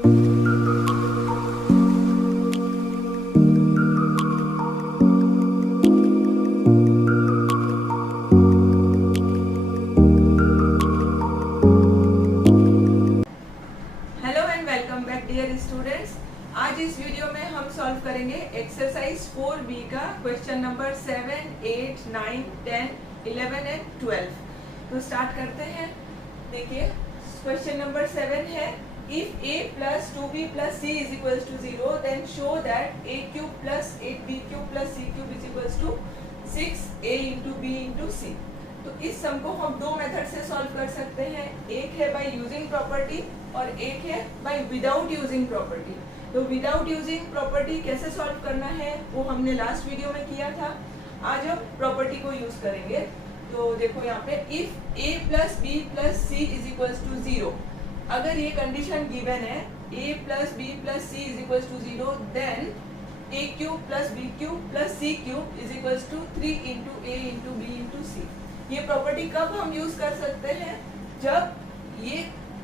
आज इस वीडियो में हम सॉल्व करेंगे एक्सरसाइज 4B का क्वेश्चन नंबर 7, 8, 9, 10, 11 एंड 12। तो स्टार्ट करते हैं। देखिए क्वेश्चन नंबर 7 है, if a plus 2b plus c is equals to 0 then show that a cube plus 8b cube plus c cube is equals to 6a into b into c। तो इस सम को हम दो method से solve कर सकते हैं, एक है बाय यूजिंग प्रॉपर्टी और एक है बाय विदाउट यूजिंग प्रॉपर्टी। तो विदाउट यूजिंग प्रॉपर्टी कैसे सॉल्व करना है वो हमने लास्ट वीडियो में किया था। आज हम प्रॉपर्टी को यूज करेंगे। तो देखो यहाँ पे if a plus B plus C is equals to 0, अगर ये कंडीशन गिवन है a plus B plus C is equals to 0 then a cube plus B cube plus C cube is equals to 3 into a into B into C. ये property कब हम use कर सकते हैं? जब ये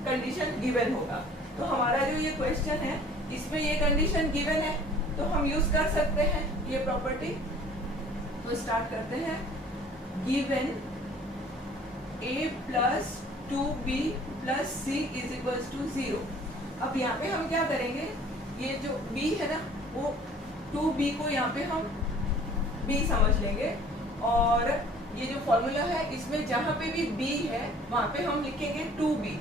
कंडीशन गिवन होगा। तो हमारा जो ये क्वेश्चन है इसमें ये कंडीशन गिवन है तो हम यूज कर सकते हैं ये प्रॉपर्टी। तो स्टार्ट करते हैं। Given a plus 2b plus c is equals to 0। अब यहाँ पे हम क्या करेंगे, ये जो b है ना वो 2b को यहाँ पे हम b समझ लेंगे और ये जो फॉर्मूला है इसमें जहाँ पे भी b है वहाँ पे हम लिखेंगे 2b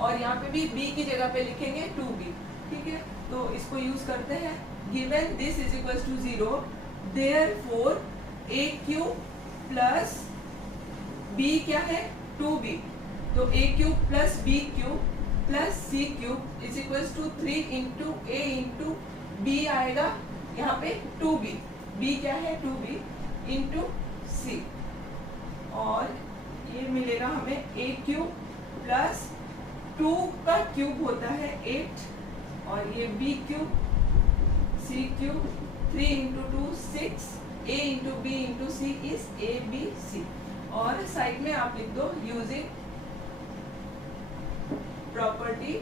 और यहाँ पे भी b की जगह पे लिखेंगे 2b। ठीक है, तो इसको यूज करते हैं। Given this is equals to 0 therefore a cube plus b क्या है 2b, तो a cube plus b cube plus c cube is equals to 3 into a into b आएगा यहाँ पे 2b, b क्या है 2b इंटू c और ये मिलेगा हमें a क्यूब प्लस 2 का क्यूब होता है 8 और ये b cube c cube 3 into 2 6 a into b into c is a b c। और साइड में आप लिख दो यूजिंग प्रॉपर्टी।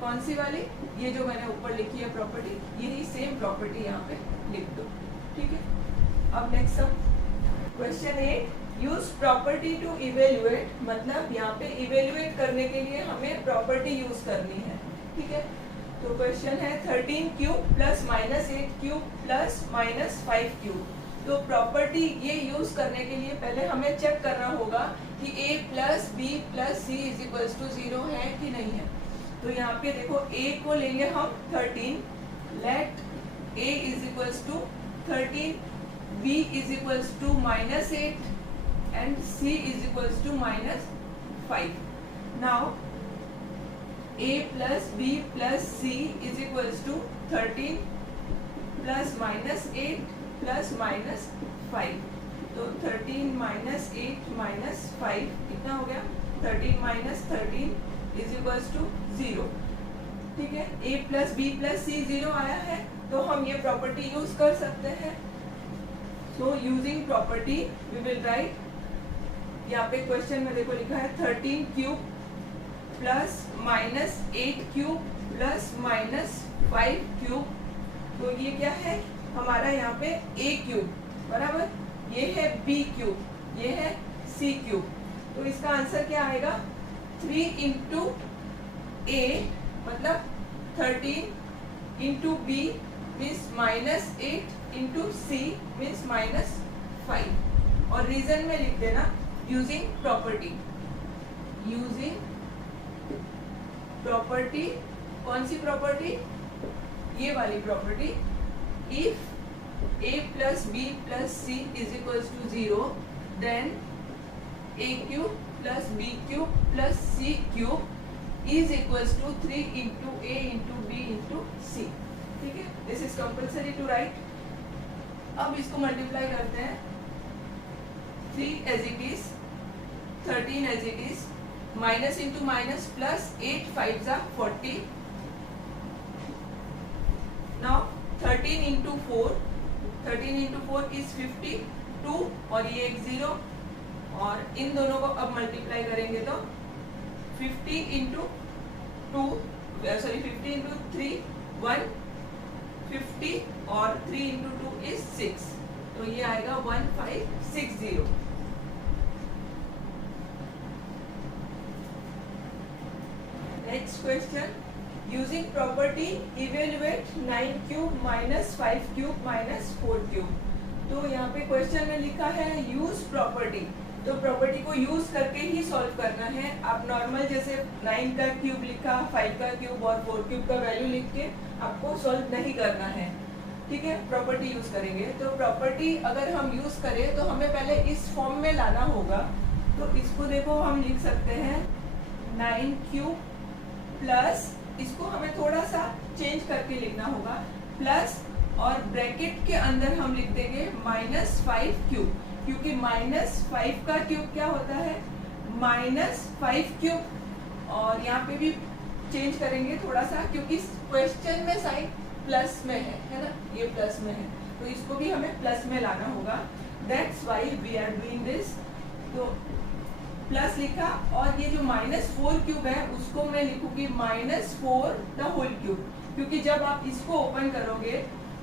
कौन सी वाली? ये जो मैंने ऊपर लिखी है प्रॉपर्टी, यही सेम प्रॉपर्टी यहाँ पे लिख दो। ठीक है, अब next sum question 8, use property to evaluate. मतलब यहाँ पे इवेल्युएट करने के लिए हमें प्रॉपर्टी यूज करनी है। ठीक है, तो क्वेश्चन है 13 cube plus minus 8 cube plus minus 5 cube. तो प्रॉपर्टी ये यूज करने के लिए पहले हमें चेक करना होगा कि a plus B plus C is equals to 0 है कि नहीं है। तो यहाँ पे देखो a को लेंगे हम 13, let a is equals to 13, b is equals to minus 8 and c is equals to minus 5. Now a plus b plus c is equals to 13 plus minus 8 plus minus 5. तो 13 minus 8 minus 5 कितना हो गया? 13 minus 13 is equals to 0। ठीक है, a plus b plus c 0 आया है तो हम ये प्रॉपर्टी यूज कर सकते हैं। So using property we will write, यहाँ पे क्वेश्चन में देखो लिखा है 13 cube plus minus 8 cube plus minus 5 cube. तो ये क्या है हमारा यहाँ पे a क्यूब बराबर, ये है b क्यूब, ये है c क्यूब। तो इसका आंसर क्या आएगा? 3 इंटू a मतलब 13 into b means minus 8 into c means minus 5। और रीजन में लिख देना यूजिंग प्रॉपर्टी। यूजिंग प्रॉपर्टी, कौन सी प्रॉपर्टी? ये वाली property. If a plus B plus C is equals to 0 then a cube plus B cube plus C cube is equals to 3 into a into b into c। ठीक है, this is compulsory to write. अब इसको multiply करते हैं। 3 as it is, 13 as it is, minus into minus plus 8 5s are 40. Now 13 into 4, 13 into 4 is 52 और ये एक 0 और इन दोनों को अब मल्टीप्लाई करेंगे तो 50 into 2 सॉरी 50 इंटू 3 150 और 3 इंटू 2 इज 6, तो ये आएगा 1560। Next question, using property evaluate 9 cube minus 5 cube minus 4 cube. तो यहाँ पे क्वेश्चन में लिखा है यूज प्रॉपर्टी, तो प्रॉपर्टी को यूज करके ही सॉल्व करना है। आप नॉर्मल जैसे 9 का क्यूब लिखा, 5 का क्यूब और 4 क्यूब का वैल्यू लिख के आपको सॉल्व नहीं करना है, ठीक है। प्रॉपर्टी यूज करेंगे, तो प्रॉपर्टी अगर हम यूज करें तो हमें पहले इस फॉर्म में लाना होगा। तो इसको देखो हम लिख सकते हैं 9 क्यूब प्लस, इसको हमें थोड़ा सा चेंज करके लिखना होगा, प्लस और ब्रैकेट के अंदर हम लिख देंगे -5 क्यूब, क्योंकि -5 का क्यूब क्या होता है -5 क्यूब। और यहाँ पे भी चेंज करेंगे थोड़ा सा, क्योंकि क्वेश्चन में साइन प्लस में है ना, ये प्लस में है, तो इसको भी हमें प्लस में लाना होगा। That's why we are doing this. तो प्लस लिखा, और ये जो -4 क्यूब है उसको मैं लिखूंगी -4 द होल क्यूब, क्योंकि जब आप इसको ओपन करोगे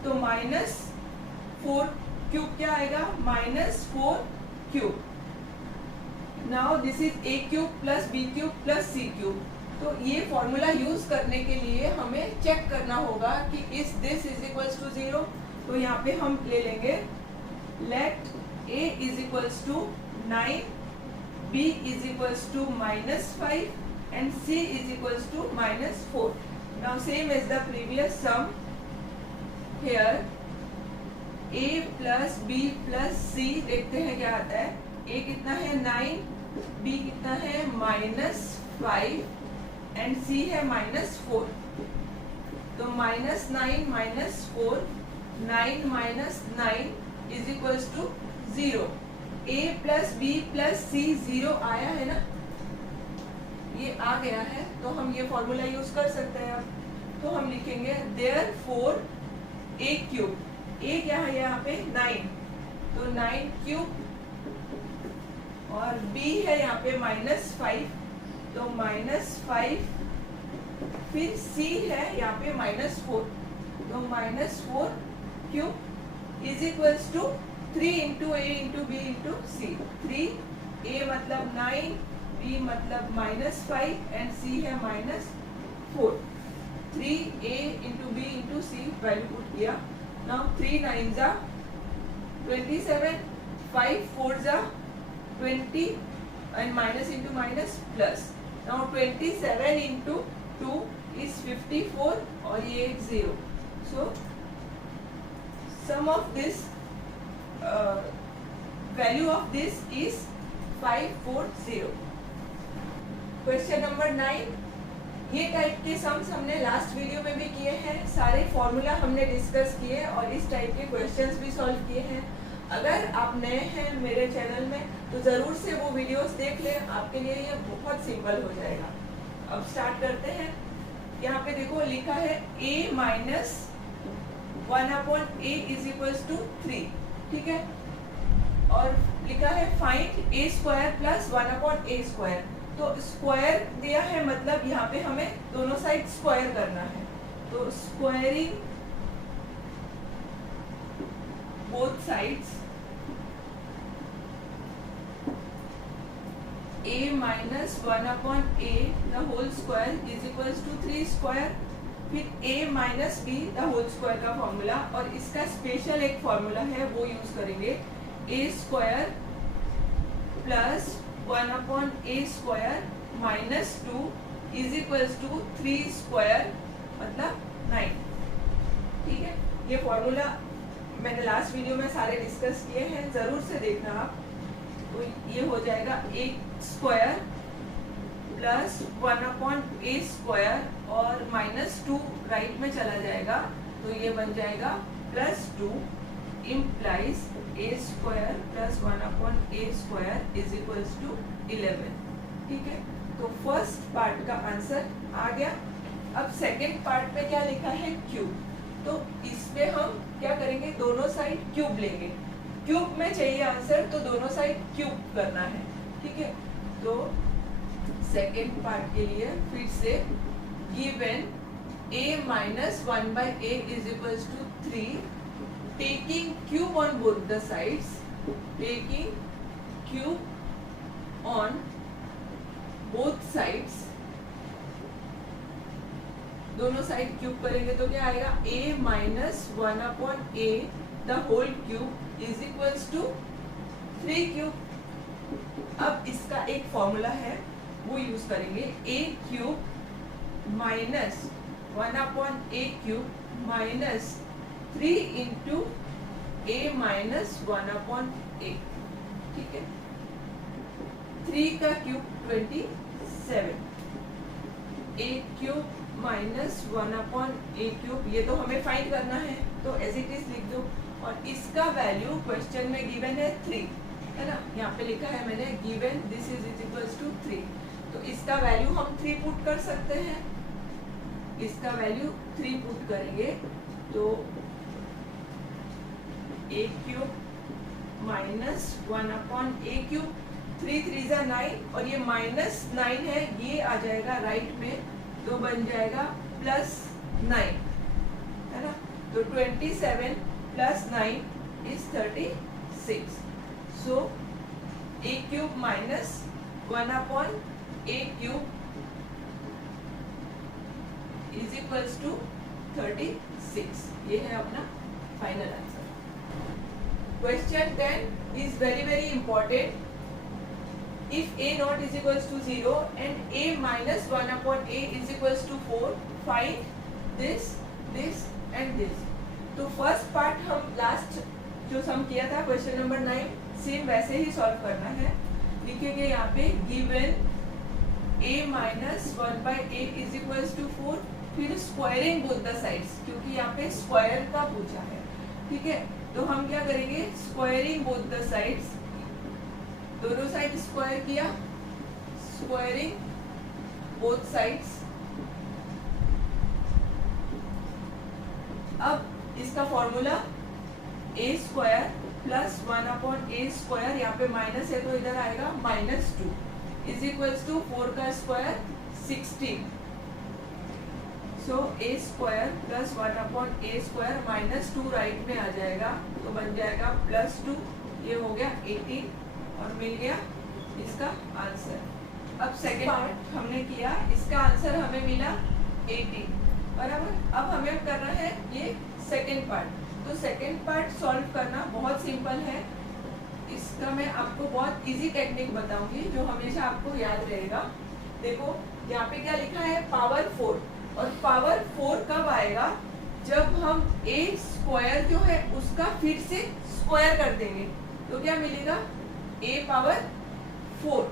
तो -4 क्यूब क्या आएगा -4 cube. Now this is a cube plus b cube plus c cube. तो ये फॉर्मूला यूज करने के लिए हमें चेक करना होगा कि is this is equals to 0। तो यहाँ पे हम ले लेंगे let a is equals to 9, b is equals to -5 and c is equals to -4। Now same as the previous sum, here a plus b plus c, देखते हैं क्या आता है। a कितना है 9, b कितना है -5 एंड c है -4। तो -9 -4, 9 माइनस 9 is equals to 0। a plus b plus c 0 आया है ना, ये आ गया है, तो हम ये फॉर्मूला यूज कर सकते हैं। अब तो हम लिखेंगे देयरफॉर a क्यूब, a क्या है यहाँ पे 9, तो 9 क्यूब, और b है यहाँ पे -5, तो -5, फिर c है यहाँ पे -4, तो -4 cube is equals to 3 into a into b into c। 3 a मतलब 9, b मतलब -5 एंड c है -4। 3a into b into c value put किया। नाउ 3 9 जा 27, 5 4 जा 20 and minus into minus plus. Now 27 into 2 is 54 और ये एक 0। So sum of this value of this is 540। Question number 9, ये टाइप के सम्स हमने लास्ट वीडियो में भी किए हैं, सारे फॉर्मूला हमने डिस्कस किए और इस टाइप के क्वेश्चंस भी सॉल्व किए हैं। अगर आप नए हैं मेरे चैनल में तो ज़रूर से वो वीडियोस देख लें, आपके लिए ये बहुत सिंपल हो जाएगा। अब स्टार्ट करते हैं। यहाँ पे देखो लिखा है a minus 1/a is equals to 3, ठीक है, और लिखा है find a square plus 1/a square. तो स्क्वायर दिया है, मतलब यहाँ पे हमें दोनों साइड स्क्वायर करना है, तो squaring both sides a minus 1/a the whole square is equals to 3 square, फिर a minus b the whole square का फॉर्मूला, और इसका स्पेशल एक फॉर्मूला है वो यूज करेंगे, a square plus 1/a square minus 2 is equals to 3 square मतलब 9, ठीक है। ये फॉर्मूला मैंने लास्ट वीडियो में सारे डिस्कस किए हैं, जरूर से देखना आप। तो ये हो जाएगा a square plus 1/a square और माइनस 2 राइट में चला जाएगा, तो ये बन जाएगा +2 implies a square plus 1/a square is equals to 11, ठीक है। तो फर्स्ट पार्ट का आंसर आ गया। अब सेकेंड पार्ट में क्या लिखा है क्यूब, तो इसमें हम क्या करेंगे, दोनों साइड क्यूब लेंगे। क्यूब में चाहिए आंसर, तो दोनों साइड क्यूब करना है, ठीक है। तो सेकेंड पार्ट के लिए फिर से given a minus 1 by a is equals to 3, taking cube on both the sides, taking cube on both sides, दोनों साइड क्यूब करेंगे तो क्या आएगा, a minus 1 upon a the whole cube is equals to 3 cube. अब इसका एक formula है वो यूज करेंगे, a cube minus 1 upon a cube minus 3 into a minus 1 upon a, ठीक है। 3 का cube 27, a cube minus 1 upon a cube, ये तो हमें फाइंड करना है तो एज इट इज लिख दो। और इसका वैल्यू क्वेश्चन में गिवन है 3, है ना, यहाँ पे लिखा है मैंने given this is equals to 3, तो इसका वैल्यू हम 3 पुट कर सकते हैं। इसका वैल्यू 3 पुट करेंगे तो a cube minus 1 upon a cube, 3 3 जा 9 और ये माइनस 9 है, ये आ जाएगा राइट में तो बन जाएगा प्लस 9, है ना। तो 27 plus 9 is 36। So a cube minus 1 upon a cube is equals to 36। ये है अपना final answer. Question 10 is very important. If a naught is equals to 0 and a minus 1 upon a is equals to 4, find this, this and this. तो first part हम last जो सम किया था question number 9 same वैसे ही solve करना है। लिखेंगे यहाँ पे given a minus 1 by a is equals to 4, फिर स्क्वायरिंग बोथ द साइड्स, क्योंकि यहाँ पे स्क्वायर का पूछा है, ठीक है। तो हम क्या करेंगे, स्क्वायरिंग बोथ द साइड्स, दोनों साइड स्क्वायर किया, स्क्वायरिंग बोथ साइड्स। अब इसका formula a square plus 1 upon a square, यहाँ पे माइनस है तो इधर आएगा -2 इज इक्वल्स टू 4 का square 16। So a square plus 1 upon a square -2 right में आ जाएगा तो बन जाएगा +2, ये हो गया 18 और मिल गया इसका आंसर। अब सेकेंड पार्ट हमने किया, इसका आंसर हमें मिला 18, बराबर। अब हमें करना है ये सेकेंड पार्ट। तो सेकेंड पार्ट सॉल्व करना बहुत सिंपल है। इसका मैं आपको बहुत इजी टेक्निक बताऊंगी जो हमेशा आपको याद रहेगा। देखो यहाँ पे क्या लिखा है, पावर 4, और पावर 4 कब आएगा, जब हम a स्क्वायर जो है उसका फिर से स्क्वायर कर देंगे तो क्या मिलेगा, a पावर 4,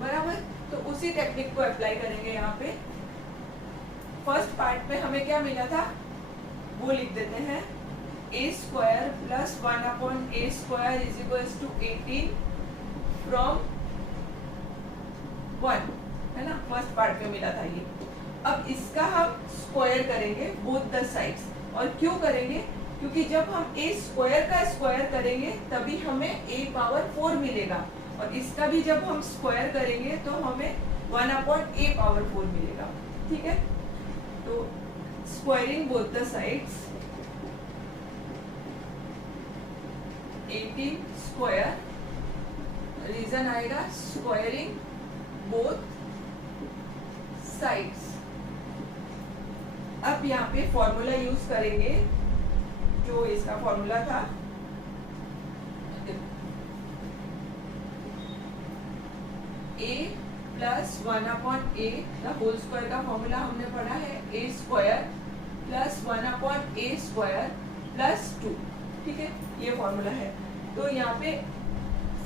बराबर। तो उसी टेक्निक को अप्लाई करेंगे यहाँ पे। फर्स्ट पार्ट में हमें क्या मिला था वो लिख देते हैं, a square plus 1 upon a square is equals to 18 from 1, है ना, फर्स्ट पार्ट में मिला था ये। अब इसका हम स्क्वायर करेंगे बोथ द साइड्स, और क्यों करेंगे, क्योंकि जब हम a स्क्वायर का स्क्वायर करेंगे तभी हमें a पावर 4 मिलेगा, और इसका भी जब हम स्क्वायर करेंगे तो हमें 1 अपॉन a पावर 4 मिलेगा, ठीक है। तो squaring both the sides, 18 square, reason आएगा स्क्वायरिंग बोथ साइड्स। अब यहाँ पे फॉर्मूला यूज करेंगे जो इसका फॉर्मूला था, a plus 1 upon a the whole square का फॉर्मूला हमने पढ़ा है, a square plus 1 upon a square plus 2, ठीक है, ये फॉर्मूला है। तो यहाँ पे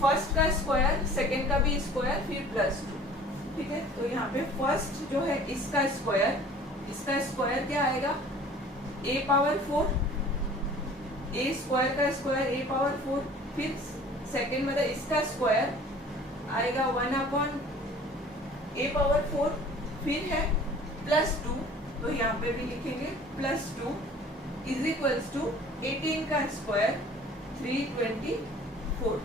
फर्स्ट का स्क्वायर, सेकंड का भी स्क्वायर, फिर प्लस 2, ठीक है। तो यहाँ पे फर्स्ट जो है इसका स्क्वायर क्या आएगा, a पावर 4, a स्क्वायर का स्क्वायर a पावर 4, फिर सेकंड मतलब इसका स्क्वायर आएगा 1 अपॉन a पावर 4, फिर है +2, तो यहाँ पे भी लिखेंगे +2 इज इक्वल्स टू 18 का square 324।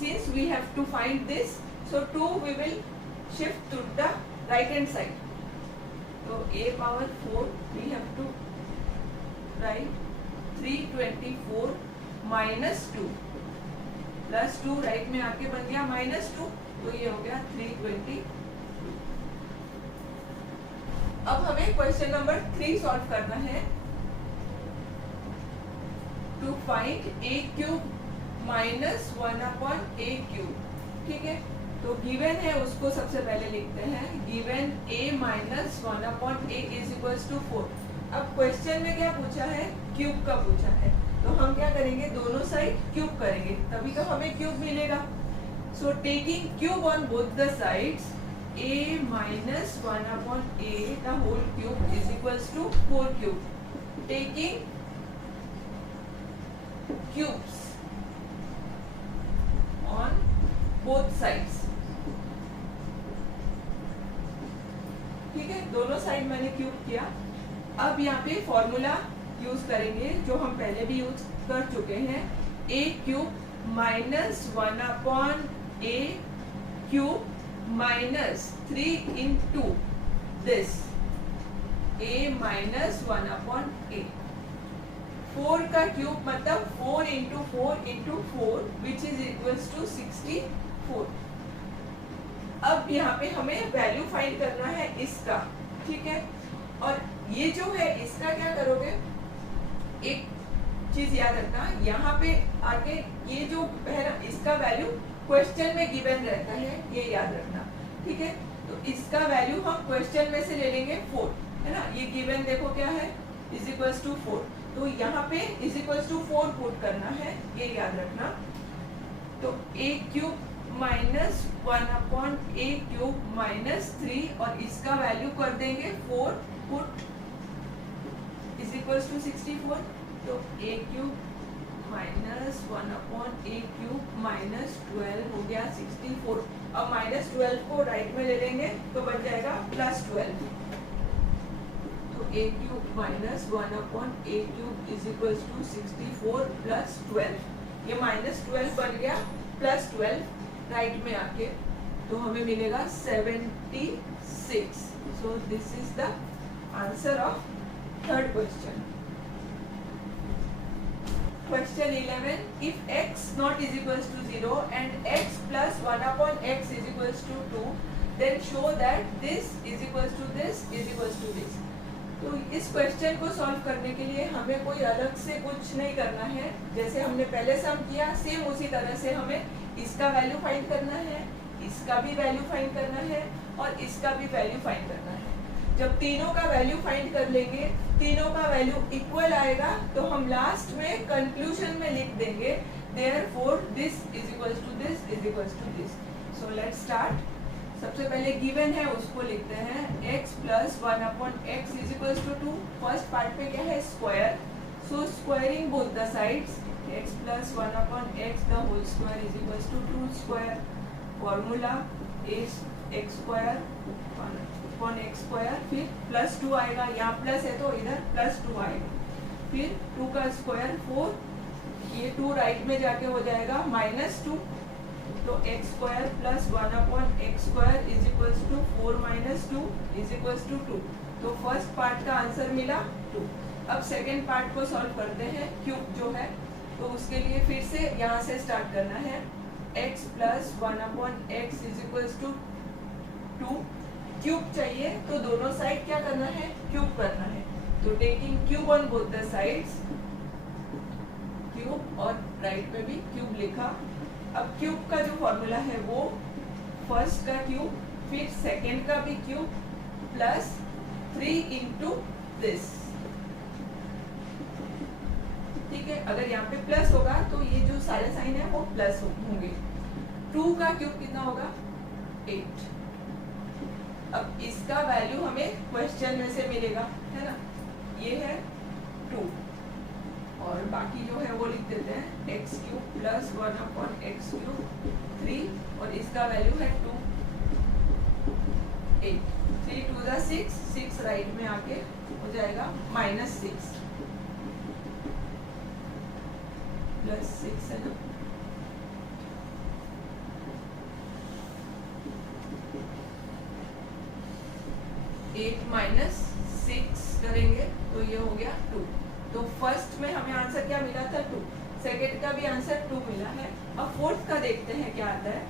Since we have to find this, so 2 we will shift to the right hand side, तो a power 4 we have to write 324 minus 2 plus 2 right में आके बन गया माइनस 2, तो ये हो गया 320। अब हमें क्वेश्चन नंबर 3 सॉल्व करना है। To find a cube minus 1/a³, ठीक है। तो गिवन है उसको सबसे पहले लिखते हैं, given a minus 1/a is equals to 4। अब क्वेश्चन में क्या पूछा है, क्यूब का पूछा है, तो हम क्या करेंगे, दोनों साइड क्यूब करेंगे, तभी तो हमें क्यूब मिलेगा। So taking cube on both the sides, a minus 1/a the whole cube is equals to 4 cube. Taking cubes on both sides, ठीक है, दोनों साइड मैंने क्यूब किया। अब यहाँ पे फॉर्मूला यूज करेंगे जो हम पहले भी यूज कर चुके हैं, a cube minus 1/a cube minus 3 into this a minus 1/a। 4 का क्यूब मतलब 4 into 4 into 4 which is equals to 64। अब यहाँ पे हमें वैल्यू फाइंड करना है इसका, ठीक है। और ये जो है इसका क्या करोगे, एक चीज याद रखना, यहाँ पे आगे ये जो है ना, इसका वैल्यू क्वेश्चन में गिवन रहता है, ये याद रखना, ठीक है। तो इसका वैल्यू हम क्वेश्चन में से ले लेंगे 4, है ना, ये गिवन देखो क्या है, इज इक्वल्स टू 4, तो यहाँ पे इज इक्वल्स टू 4 पुट करना है, ये याद रखना। तो a cube minus 1/a cube minus 3 और इसका वैल्यू कर देंगे 4 पुट इज इक्वल्स टू 64। तो a cube minus 1/a cube minus 12 हो गया 64। अब माइनस 12 को राइट में ले लेंगे तो बन जाएगा प्लस 12। तो a cube minus 1/a cube is equals to 64 plus 12। ये माइनस 12 बन गया प्लस 12 राइट में आके, तो हमें मिलेगा 76। So this is the answer of third question. Question 11, if x not is equals to 0 and x plus 1/x is equals to 2, then show that this is equals to this is equals to this। तो इस question को solve करने के लिए हमें कोई अलग से कुछ नहीं करना है, जैसे हमने पहले सम किया सेम उसी तरह से हमें इसका वैल्यू फाइंड करना है, इसका भी वैल्यू फाइंड करना है और इसका भी वैल्यू फाइंड करना है। जब तीनों का वैल्यू फाइंड कर लेंगे, तीनों का वैल्यू इक्वल आएगा, तो हम लास्ट में कंक्लूजन में लिख देंगे therefore this is equals to this is equals to this. So let's start. सबसे पहले गिवन है उसको लिखते हैं, x plus 1/x is equals to 2। First part पे क्या है, square, so squaring both the sides, x plus 1/x the whole square is equals to 2 square. Formula is x square upon x square, फिर plus 2 आएगा, यहाँ plus है तो इधर plus 2 आएगा, फिर 2 का स्क्वायर 4, ये 2 राइट में जाके हो जाएगा माइनस 2, तो x square plus 1/x square is equals to 4 minus 2 is equals to 2। तो फर्स्ट पार्ट का आंसर मिला 2। अब सेकेंड पार्ट को सॉल्व करते हैं, क्यूब जो है, तो उसके लिए फिर से यहाँ से स्टार्ट करना है, x plus 1/x is equals to 2। Cube चाहिए तो दोनों साइड क्या करना है, क्यूब करना है। तो taking cube on both the sides, cube और राइट में भी क्यूब लिखा। अब क्यूब का जो फॉर्मूला है वो फर्स्ट का क्यूब, फिर सेकेंड का भी क्यूब प्लस 3 into दिस, ठीक है। अगर यहाँ पे प्लस होगा तो ये जो सारे साइन है वो प्लस होंगे। 2 का क्यूब कितना होगा, 8। अब इसका वैल्यू हमें क्वेश्चन में से मिलेगा, है ना, ये है 2 और बाकी जो है वो लिख देते हैं x cube plus 1/x cube 3 और इसका वैल्यू है 2 8। 3 2 दा 6, 6 राइट में आके हो जाएगा माइनस 6 प्लस 6 है ना। 8 माइनस 6 करेंगे तो ये हो गया 2। तो फर्स्ट में हमें आंसर क्या मिला था 2, सेकेंड का भी आंसर 2 मिला है। अब फोर्थ का देखते हैं क्या आता है,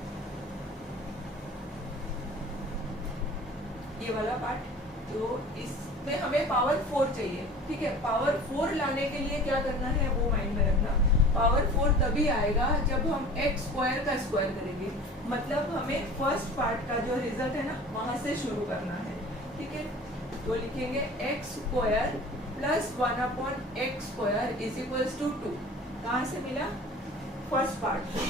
ये वाला पार्ट। तो इसमें हमें पावर 4 चाहिए, ठीक है। पावर 4 लाने के लिए क्या करना है वो माइंड में रखना। पावर 4 तभी आएगा जब हम x स्क्वायर का स्क्वायर करेंगे, मतलब हमें फर्स्ट पार्ट का जो रिजल्ट है ना वहां से शुरू करना है, ठीक है। तो लिखेंगे x square plus 1 upon x square is equals to 2। कहाँ से मिला, फर्स्ट पार्ट से।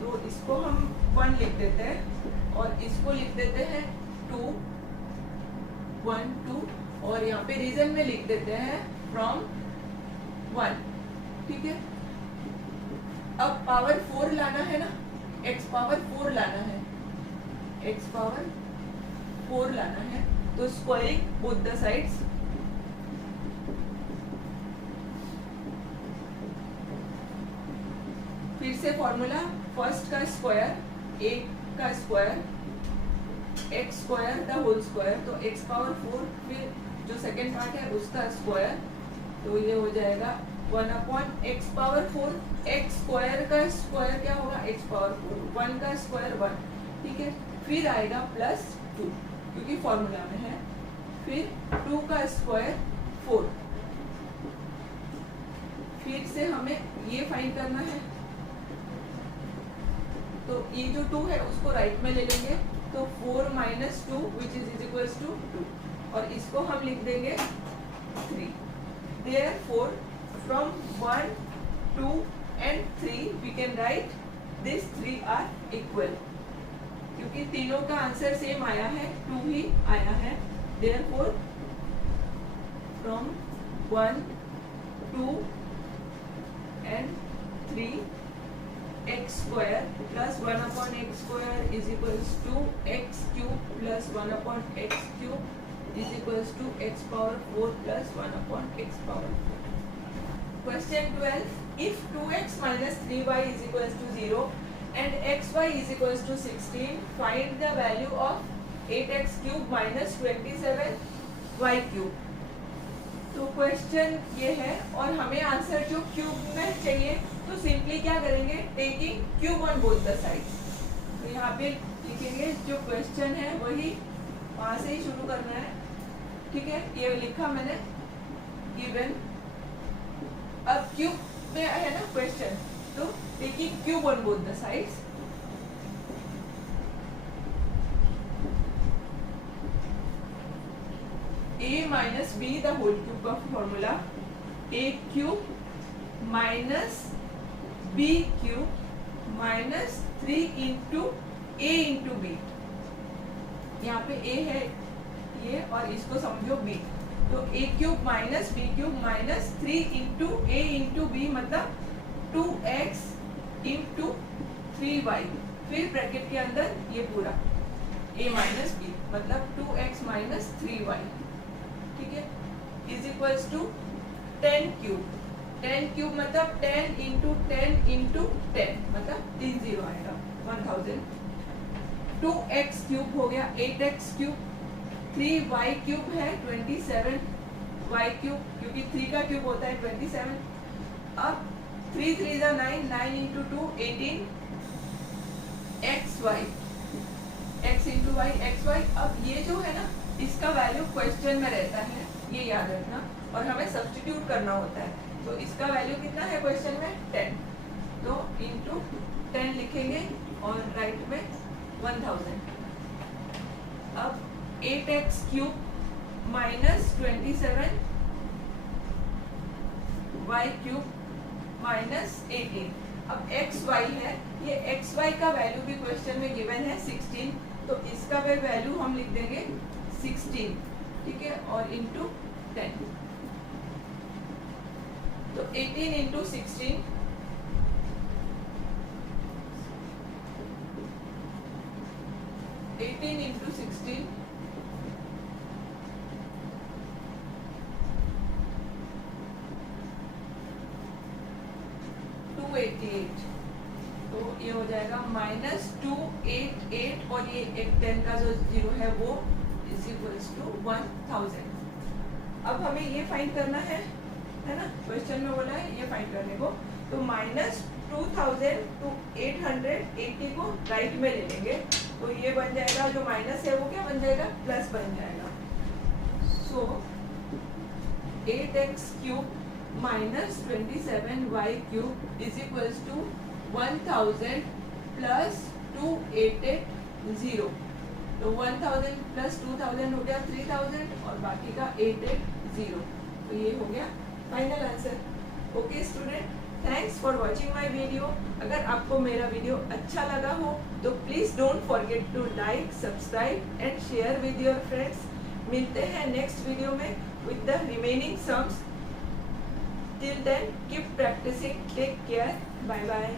तो इसको हम 1 लिख देते हैं और इसको लिख देते हैं 2 1 2, और यहाँ पे रीजन में लिख देते हैं फ्रॉम 1, ठीक है। अब पावर 4 लाना है ना, x पावर 4 लाना है, x पावर 4 लाना है, तो स्क्वायरिंग बोथ द साइड्स। फिर से फॉर्मूला, फर्स्ट का स्क्वायर 8 का square x square the whole square, तो x पावर 4, फिर जो सेकेंड पार्ट है उसका स्क्वायर, तो ये हो जाएगा 1 upon x power 4। X square का स्क्वायर क्या होगा, x पावर 4, 1 का स्क्वायर 1, ठीक है। फिर आएगा प्लस 2 क्योंकि फॉर्मूला में है, फिर 2 का स्क्वायर 4। फिर से हमें ये फाइंड करना है, तो ये जो 2 है उसको राइट में ले लेंगे, तो 4 minus 2 which is equals to 2, और इसको हम लिख देंगे 3। Therefore from 1 2 and 3 we can write this 3 are equal, क्योंकि तीनों का आंसर सेम आया है, 2 ही आया है। Therefore from 1 2 and 3 x square plus 1 upon x square is equals to x cube plus 1 upon x cube is equals to x power 4 plus 1 upon x power 4। Question 12, if 2x minus 3y is equals to 0 and xy is equals to 16, find the value of 8x cube minus 27y cube। तो question ये है और हमें answer जो cube में चाहिए, तो simply क्या करेंगे, taking cube on both the sides. तो यहाँ पे लिखेंगे जो क्वेश्चन है वही वहां से ही शुरू करना है, ठीक है। ये लिखा मैंने गिवन, अब क्यूब में है ना क्वेश्चन, तो taking cube on both the sides. a minus b the whole cube का formula, a cube minus b cube minus 3 into a into b। यहाँ पे a है ये और इसको समझो b, तो a cube minus b cube minus 3 into a into b, मतलब 2x इंटू 3y, फिर ब्रैकेट के अंदर ये पूरा a माइनस b, मतलब 2x माइनस 3y, ठीक है, is equals to 10 cube. 10 cube मतलब 10 इंटू 10 इंटू 10, मतलब 3 0 आएगा 1000। 2x क्यूब हो गया 8x क्यूब, 3y क्यूब है 27y क्यूब, क्योंकि 3 का क्यूब होता है 27। अब 3 3 जा 9, 9 into 2 18 xy, x into y xy। अब ये जो है ना इसका वैल्यू क्वेश्चन में रहता है, ये याद रखना, और हमें सब्स्टिट्यूट करना होता है। तो इसका वैल्यू कितना है क्वेश्चन में 10, तो इंटू 10 लिखेंगे और राइट में 1000। अब 8x cube minus 27 y cube minus 18। अब एक्स वाई है, ये एक्स वाई का वैल्यू भी क्वेश्चन में गिवन है 16, तो इसका भी वैल्यू हम लिख देंगे 16, ठीक है, और इंटू 10। तो 18 इंटू 16 18 इंटू 16 288, तो ये हो जाएगा -288, और ये एक 10 का जो जीरो है वो इज इक्वल्स टू 1000। अब हमें ये फाइंड करना है ना, क्वेश्चन में बोला है ये फाइंड करने को। तो माइनस 2000 टू 880 को राइट में ले लेंगे, तो ये बन जाएगा, जो माइनस है वो क्या बन जाएगा, प्लस बन जाएगा। So 8x cube minus 27y cube is equals to 1000 plus 2880। तो 1000 प्लस 2000 हो गया 3000 और बाकी का 880। तो ये हो गया final answer. Okay student, thanks for watching my video. अगर आपको मेरा वीडियो अच्छा लगा हो तो please don't forget to like, subscribe and share with your friends. मिलते हैं नेक्स्ट वीडियो में with the remaining sums. Till then keep practicing, take care, bye bye.